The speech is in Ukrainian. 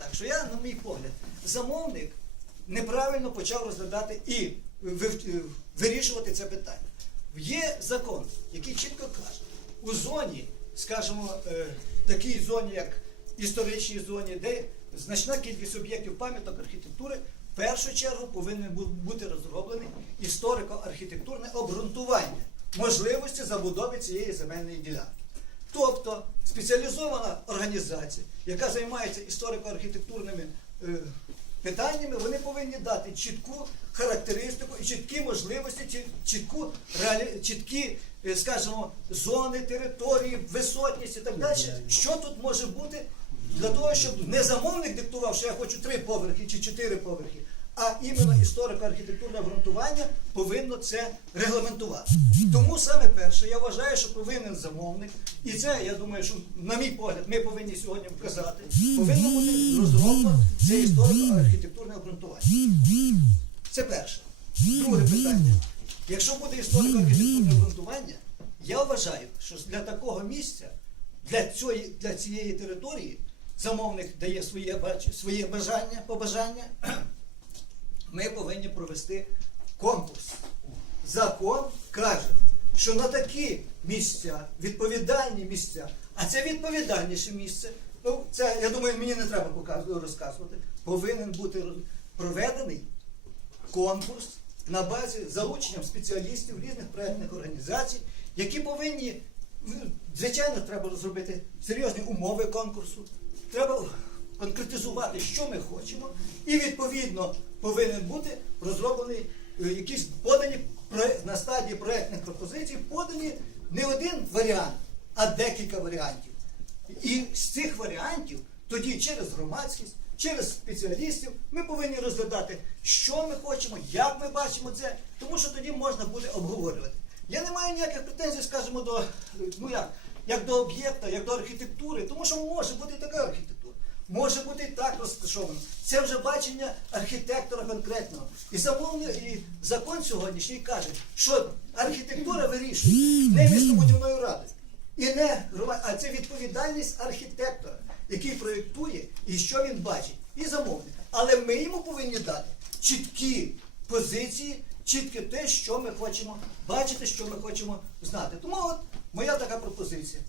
так, що я, на мій погляд, замовник неправильно почав розглядати і вирішувати це питання. Є закон, який чітко каже, у зоні, скажімо, е, такій зоні, як історичній зоні, де значна кількість об'єктів пам'яток архітектури, в першу чергу повинен бути розроблений історико-архітектурне обґрунтування можливості забудови цієї земельної ділянки. Тобто спеціалізована організація, яка займається історико-архітектурними е, питаннями, вони повинні дати чітку характеристику і чіткі можливості, чітку реалі, чіткі, е, скажімо, зони, території, висотність і так далі. Що тут може бути для того, щоб не замовник диктував, що я хочу три поверхи чи чотири поверхи, а іменно історико-архітектурне обґрунтування повинно це регламентувати. Тому саме перше, я вважаю, що повинен замовник, і це, я думаю, що, на мій погляд, ми повинні сьогодні вказати, повинно бути розроблено це історико-архітектурне обґрунтування. Це перше. Друге питання. Якщо буде історико-архітектурне обґрунтування, я вважаю, що для такого місця, для, цієї, для цієї території, замовник дає своє, бач- своє бажання, побажання, ми повинні провести конкурс. Закон каже, що на такі місця, відповідальні місця, а це відповідальніше місце, ну це, я думаю, мені не треба розказувати, повинен бути проведений конкурс на базі залученням спеціалістів різних проєктних організацій, які повинні, ну, звичайно, треба розробити серйозні умови конкурсу, треба конкретизувати, що ми хочемо, і відповідно повинен бути розроблений е, якісь подані на стадії проєктних пропозицій, подані не один варіант, а декілька варіантів. І з цих варіантів тоді через громадськість, через спеціалістів ми повинні розглядати, що ми хочемо, як ми бачимо це, тому що тоді можна буде обговорювати. Я не маю ніяких претензій, скажімо, до ну як, як до об'єкта, як до архітектури, тому що може бути така архітектура. Може бути і так розташовано. Це вже бачення архітектора конкретного. І замовник, і закон сьогоднішній каже, що архітектура вирішує не містобудівною радою. І не а це відповідальність архітектора, який проєктує і що він бачить, і замовника. Але ми йому повинні дати чіткі позиції, чітке те, що ми хочемо бачити, що ми хочемо знати. Тому от моя така пропозиція.